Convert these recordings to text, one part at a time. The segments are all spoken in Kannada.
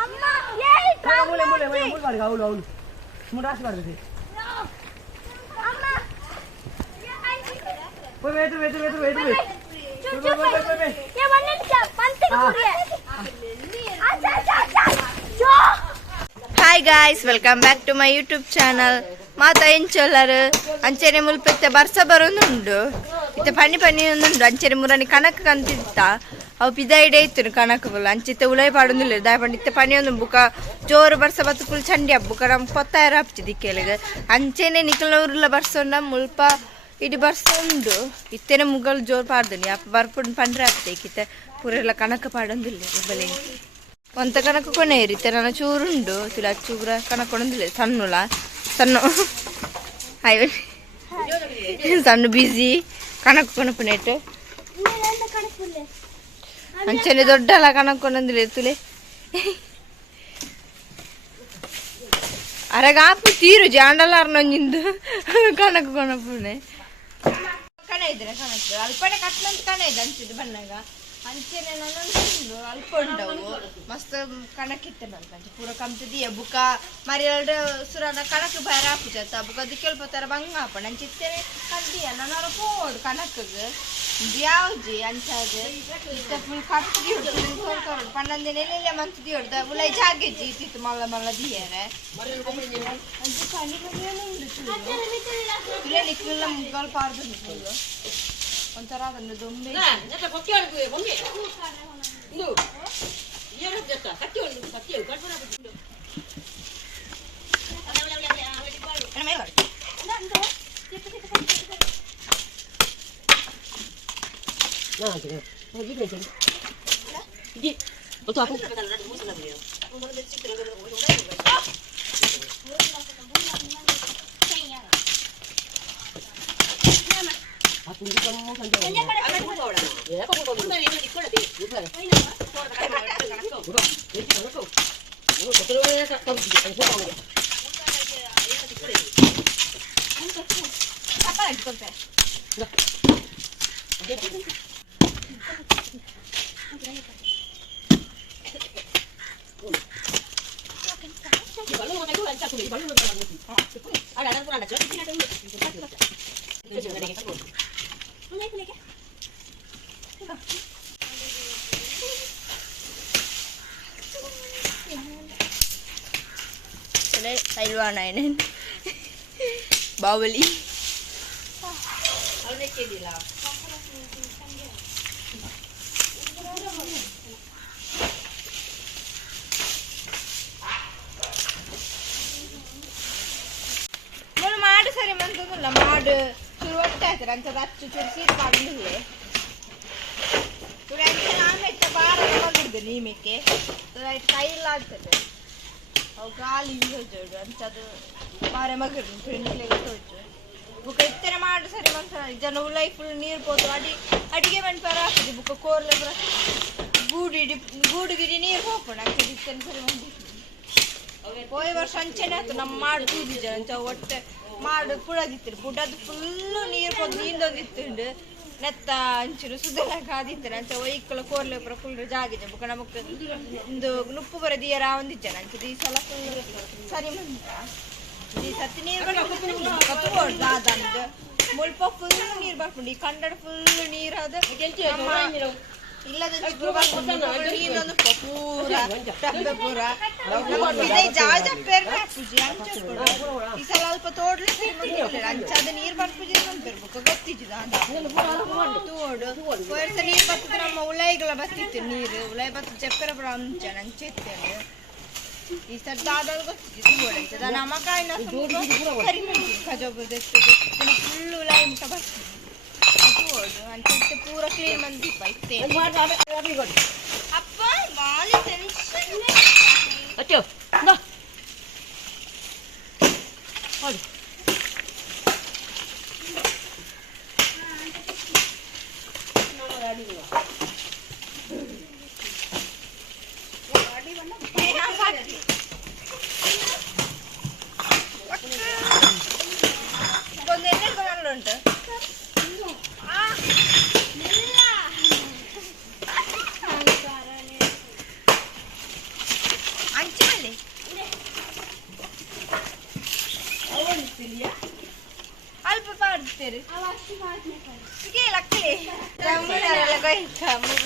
ಅಮ್ಮ ಏ ಮೂಲೆ ಮೂಲೆ ಮೂಲೆ ಮಾಡಿ ಅವಳು ಅವಳು ಮುರಾಸಿ ಮಾಡ್ಬೇಕು ಅಮ್ಮ ಹೋಯ್ ವೇಟ್ ವೇಟ್ ವೇಟ್ ವೇಟ್ ಏ ಒಂದು ನಿಮಿಷ ಪಂತಿಗೆ ಕುಡಿ hi guys welcome back to my YouTube channel ಮಾತಾ ಎಂಚೊಲ್ಲರು ಅಂಚೆನೆ ಮುಲ್ಪೆತ್ತೆ ಬರ್ಸ ಬರೋದುಂಡು ಇತ್ತೆ ಪನಿ ಪನಿ ಒಂದುಂಡು ಅಂಚೆನೆ ಮುರನಿ ಕನಕ ಕಂತಿತ್ತ ಅವು ಪಿದೈಡೆ ಇತ್ತು ಕನಕ ಬುಲ್ಲ ಅಂಚಿತ್ತೆ ಉಳೈ ಪಾಡೊಂದಿಲ್ಲ ದಾಯ ಪಂಡ ಇತ್ತೆ ಪನಿ ಒಂದು ಬುಕ ಜೋರು ಬರ್ಸ ಬತ್ತು ಫುಲ್ ಚಂಡಿ ಹಬ್ಬುಕ ನಮ್ ಕೊತ್ತಾಯಿರ ಹಪ್ಚಿ ದಿಕ್ಕೆಲಿಗೆ ಅಂಚೆನೆ ನಿಖಲವ್ರಲ್ಲ ಬರ್ಸೊಂಡ ಮುಲ್ಪ ಇಡಿ ಬರ್ಸ ಉಂಡು ಇತ್ತೆನೆ ಮುಗಲ್ ಜೋರು ಪಾಡ್ದನಿ ಅಪ್ಪ ಬರ್ಪುಂಡು ಪಂಡ್ರೆ ಆಗ್ತದೆ ಇತ್ತೆ ಪೂರೆಲ್ಲ ಕನಕ ಪಾಡೊಂದಿಲ್ಲ ಬಲೆ ಒಂತ ಕನಕ ಕೊನೆ ಇರುತ್ತೆ ನನ್ನ ಚೂರುಂಡು ತುಲ ಚೂರ ಕನಕ ಕೊಡೊಂದಿಲ್ಲ ಸಣ್ಣುಲ ಸಣ್ಣ ಹಾಯ್ ಸಣ್ಣ ಬಿಸಿ ಕನಕ ಕೊನಪುನೇಟು ಅಂಚನೆ ದೊಡ್ಡಲ ಕನಕ ಕೊನೊಂದಿಲ್ಲ ತುಲೆ ಅರಗಾಪು ತೀರು ಜಾಂಡಲಾರ್ನೊಂಜಿಂದು ಕನಕ ಕೊನಪುನೆ ಕಣ ಇದ್ರೆ ಕನಕ ಅಲ್ಪಡೆ ಕಟ್ಲಂತ ಕಣ ಇದೆ ಅಂಚಿದ್ದು ಬಣ್ಣಗ ಅಂಚೆನೆ ನಾನು ಅಲ್ಪ ಉಂಡವು ಮಸ್ತ್ ಕಣಕ್ಕಿತ್ತೇನಂತ ಪೂರ ಕಂಪ್ತಿದೀಯ ಬುಕ್ಕ ಮರಿಯಲ್ಡ ಸುರಾನ ಕಣಕ್ ಬಯರ ಹಾಕುತ್ತ ಬುಕ್ಕ ಅದಕ್ಕೆ ಕೇಳ್ಪತ್ತಾರ ಬಂಗ ಹಾಪಣ ಅಂಚಿತ್ತೇನೆ ಕದ್ದಿಯ ನಾನು ಪೋಡು ಕಣಕ್ಗೆ ಯಾವ್ಜಿ ಅಂಚಾದ ಇತ್ತ ಫುಲ್ ಕಟ್ಟಿ ಹೊಡ್ದು ಪನ್ನೊಂದಿನ ಎಲ್ಲೆಲ್ಲ ಮಂತ್ದಿ ಹೊಡ್ದ ಉಲೈ ಜಾಗೆಜ್ಜಿ ಇತ್ತಿತ್ತು ಮಲ್ಲ ಮಲ್ಲ ದಿಯರೆ ಅಂಚೆ ಕಣಿ ಇಲ್ಲ ನಿಕ್ಕೆಲ್ಲ ಮುಗ್ಗಾಲ್ ಪಾರ್ದು ನಿಕ್ಕು ಒಂಥರ ಅದನ್ನು ದೊಂಬೆ Taiwan Bawali ಮಾಡು ಸರಿ ಮಂತಲ್ಲ ಮಾಡು ಶುರು ಹೋಗ್ತಾ ಇರ್ತಾರೆ ಅಂತ ಹಚ್ಚು ಚೂರು ಸೀಟ್ ಮಾಡಿಲ್ಲ ಆಮೇಲೆ ಬಾರ ಬಂದಿದ್ದು ನೀಮಕ್ಕೆ ಕೈಲ್ಲ ಆಗ್ತದೆ ಅವು ಗಾಳಿ ಹೋಜೋಡು ಅಂಚದು ಬಾರೆ ಮಗರು ಫ್ರೆಂಡ್ಸ್ಲೆಲ್ಲ ತೋಜು ಬುಕ್ಕ ಇತ್ತರ ಮಾಡು ಸರಿ ಮಂತ ಜನ ಉಲೈ ಫುಲ್ ನೀರು ಪೋತು ಅಡಿಗೆ ಮಣ್ಪರ ಆಗ್ತದೆ ಬುಕ್ಕ ಕೋರ್ಲೆ ಬರ ಗೂಡು ಗಿಡಿ ನೀರು ಹೋಗೋಣ ಅಂಚದು ಇತ್ತೇನೆ ಸರಿ ಬಂದಿತ್ತು ಹೋಯ್ ವರ್ಷ ಅಂಚೆನೆ ಆಯ್ತು ನಮ್ಮ ಮಾಡು ಕೂದಿಜ ಅಂಚ ಒಟ್ಟೆ ಮಾಡು ಪುಡದಿತ್ತು ಪುಡದು ಫುಲ್ಲು ನೀರು ಪೋದು ನೀಂದೊಂದಿತ್ತು ನೆತ್ತ ಅಂಚರು ಸುದೆಲ್ಲ ಕಾದಿತ್ತೇನೆ ಅಂಚ ಒಯ್ಕಲ ಕೋರ್ಲೆ ಪುರ ಫುಲ್ ಜಾಗಿದೆ ಬುಕ್ಕ ನಮಕ್ ಒಂದು ನುಪ್ಪು ಬರ ದಿಯರ ಒಂದಿಜ್ಜನ ಅಂಚದು ಈ ಸಲ ಫುಲ್ ಸರಿ ಮಂತ ಈ ಸತಿ ನೀರು ಕತ್ಕೊಡ್ದು ಅದಂದು ಮುಲ್ಪ ಫುಲ್ ನೀರು ಬರ್ಕೊಂಡು ಈ ಕನ್ನಡ ಫುಲ್ ನೀರು ಅದು ಇಲ್ಲದ ನೀರೊಂದು ಪೂರ ಡಬ್ಬೆ ಪೂರ ಜಾಜ ಪೇರ್ನ ಪೂಜೆ ಅಂಚಸ್ಕೊಡು ಈ ಸಲ ಅಲ್ಪ ತೋಡ್ಲೆ ಅಂಚಾದ ನೀರು ಬರ್ಪೂಜೆ ಬಂದಿರ್ಬೇಕು ಗೊತ್ತಿದ್ದು ತೋಡು ನೀರು ಬರ್ತದೆ ನಮ್ಮ ಉಲೈಗಳ ಬತ್ತಿತ್ತು ನೀರು ಉಲೈ ಬತ್ತ ಚೆಪ್ಪರ ಬರ ಅಂಚ ಅಂಚೆತ್ತೇನೆ ಈ ಸರ್ ದಾದಲ್ ಗೊತ್ತಿದ್ದು ತೋಡೈತದ ನಮ್ಮ ಕಾಯಿನ ಸರಿ ಖಜೋಬದೆಸ್ತದೆ ಫುಲ್ ಉಲೈ ಮುಖ ಬರ್ತದೆ ಅಂಚೆ ಪೂರ ಕ್ಲೀನ್ ಮಂದಿ ಪೈತೆ ಅಪ್ಪ ಬಾಲಿ ಟೆನ್ಷನ್ ಅಚ್ಚೋ ನೋ ಹೋಗಿ ಉಂಟು लक्की जांभळ्याला काही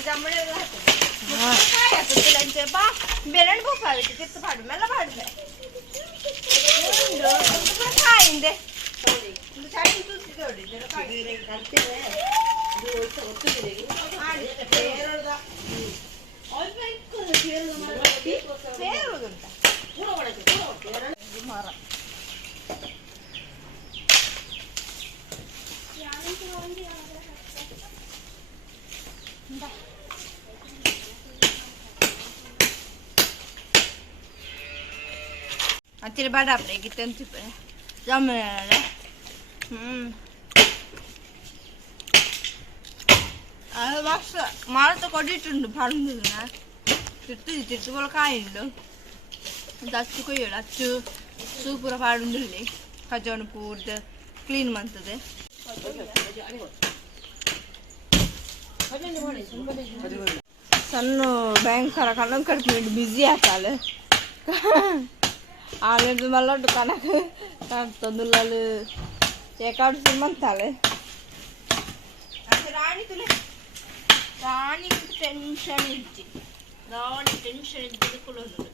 जांभळ्याला काय असं तुलांचे बा बेरण भोपावे तिथं फाडू मला फाडलंय खाईन दे साडी तूच तेवढी जरा काढी रे घालते रे Akhirnya badap deh kita tipe jamnya lah. Masa malah tuh kau ditunda paling dulu na. Itu kalau kain dong. Dacu kau ya dacu super paling dulu nih. Kajian pur deh clean mantu deh. Sanu bank karan kerja busy aja le. Akhirnya malah dukaan aku kan tundul lalu check out siman thale. Akhirnya Rani tuh le, Rani tension itu, Rani tension itu kalau dulu,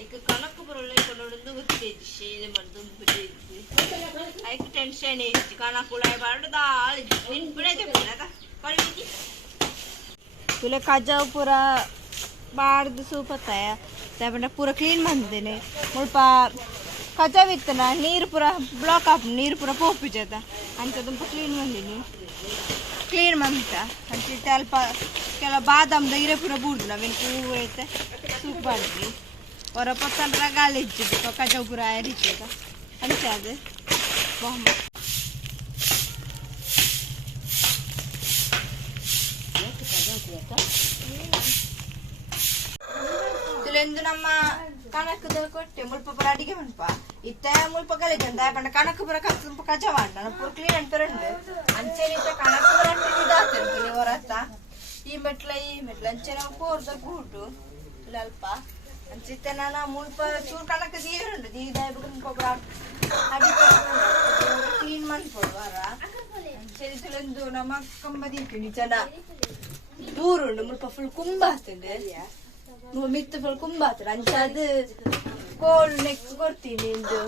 aku kanak perlu kalau dulu betul sih, mardum betul. Aku tension itu, kanak kulai baru dah, ini berapa bulan tak? Kalau ini, tuh le kacau pura bar itu super ya. त्यापण पूरा क्लीन बांधते मुळप कचा वित्तना नीर पूरा ब्लॉक आप नीर पूरा पोपी जाता आणि त्यातून क्लीन बांधली क्लीन बांधता आणि ते अल्प केला बादाम दगिरे पूरा बूर्दला वेन पूरा येते सूप बांधली और पत्तन गाले तो कचा पूरा आया रिचे का आणि त्याचे बहुत ಎಂದು ನಮ್ಮ ಕನಕದ ಕೊಟ್ಟೆ ಮುಲ್ಪ ಪರ ಅಡಿಗೆ ಮನ್ಪ ಇತ್ತ ಮುಲ್ಪ ಕಲೆಜಂದ ಪಂಡ ಕನಕ ಪರ ಕಚ್ಚ ಕಚ್ಚ ಮಾಡ ಪೂರ ಕ್ಲೀನ್ ಅಂಪರಂಡು ಅಂಚೆನೆ ಇತ್ತ ಕನಕ ಪರ ಇದಾತಂತಲೆ ಹೊರತ ಈ ಮೆಟ್ಲ ಅಂಚೆನೆ ಕೋರ್ದ ಕೂಟು ಅಲ್ಪ ಅಂಚಿತ್ತ ನಾನ ಮುಲ್ಪ ಚೂರ್ ಕನಕ ದೀರುಂಡು ದೀದಾಯ ಬುಗನ್ ಪೊಗರ ಅಡಿ ಕ್ಲೀನ್ ಮನ್ಪೊಡು ವಾರ ಅಂಚೆನೆ ತುಲೆಂದು ನಮ್ಮ ಕಂಬದಿಟ್ಟು ಜನ ದೂರುಂಡು ಮುಲ್ಪ ಫುಲ್ ಕುಂಬ ಆಗ್ತದೆ ಮಿತ್ತು ಫುಲ್ ಕುಂಬ ಆಗ್ತದೆ ಅಂಚದು ಕೋಲ್ ನೆಕ್ ಕೊಡ್ತೀನಿ ಇಂದು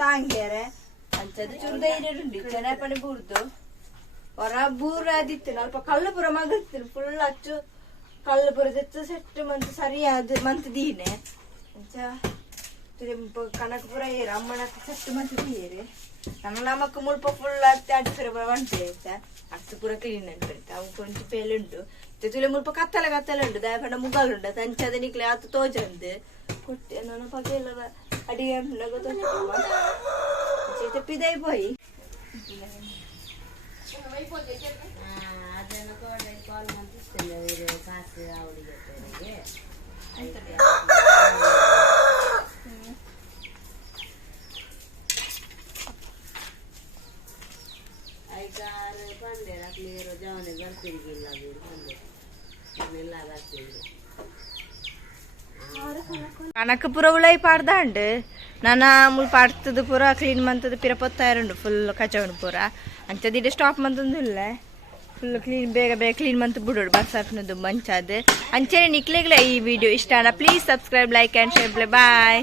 ತಾಂಗ್ಯಾರೆ ಅಂಚದು ಚೂರು ಧೈರ್ಯ ಉಂಡು ಜನ ಪಣಿ ಬೂರ್ದು ಹೊರ ಬೂರ ಆದಿತ್ತು ಅಲ್ಪ ಕಲ್ಲಪುರ ಮಗರ್ತೀನಿ ಫುಲ್ ಹಚ್ಚು ಕಲ್ಲಪುರ ತೆತ್ತು ಸೆಟ್ಟು ಮಂತ್ ಸರಿಯಾದ ಮಂತ್ ದೀನೆ ಅಂಚ ಕನಕಪುರ ಏರು ಅಮ್ಮನ ಸೆಟ್ಟು ಮಂತ್ ದೀರೆ ನಮ್ಮ ನಮಕ್ ಮುಲ್ಪ ಫುಲ್ ಹತ್ತಿ ಅಡಿಸರ ಬಂಟೆ ಆಯ್ತಾ ಅಷ್ಟು ಪೂರ ಕ್ಲೀನ್ ಅನ್ಬಿಡ್ತಾ ಅವು ಕೊಂಚ ಪೇಲುಂಟು ತುಲೆ ಮುಲ್ಪ ಕತ್ತಲೆ ಉಂಟು ದಯಪಂಡ ಮುಗಲುಂಟು ತಂಚದ ನಿಕ್ಲೆ ಆತು ತೋಜಂದು ಕೊಟ್ಟೆ ನನ್ನ ಪಗೆಲ್ಲ ಅಡಿಗೆ ತೋಜ ಪಿದೈ ಪೋಯಿ ಕನಕಪುರ ಉಳೈ ಪಾಡ್ದಾಂಡ್ ನಾನ ಮುಲ್ಪ ಅಡ್ತದ ಪೂರ ಕ್ಲೀನ್ ಮಂತದ ಪಿರ ಪೊತ್ತಾಯರುಂಡು ಫುಲ್ ಕಚವಣ್ ಪೂರ ಅಂಚದಿಡೆ ಸ್ಟಾಪ್ ಮಂತಂದಿಲ್ಲ ಫುಲ್ ಕ್ಲೀನ್ ಬೇಗ ಕ್ಲೀನ್ ಮಂತ್ ಬಿಡೋಡು ಬರ್ಸಾಕ್ನದು ಮಂಚಾದ ಅಂಚೆನೆ ನಿಕ್ಲೆಗ್ಲ ಈ ವಿಡಿಯೋ ಇಷ್ಟ please subscribe like and share bye.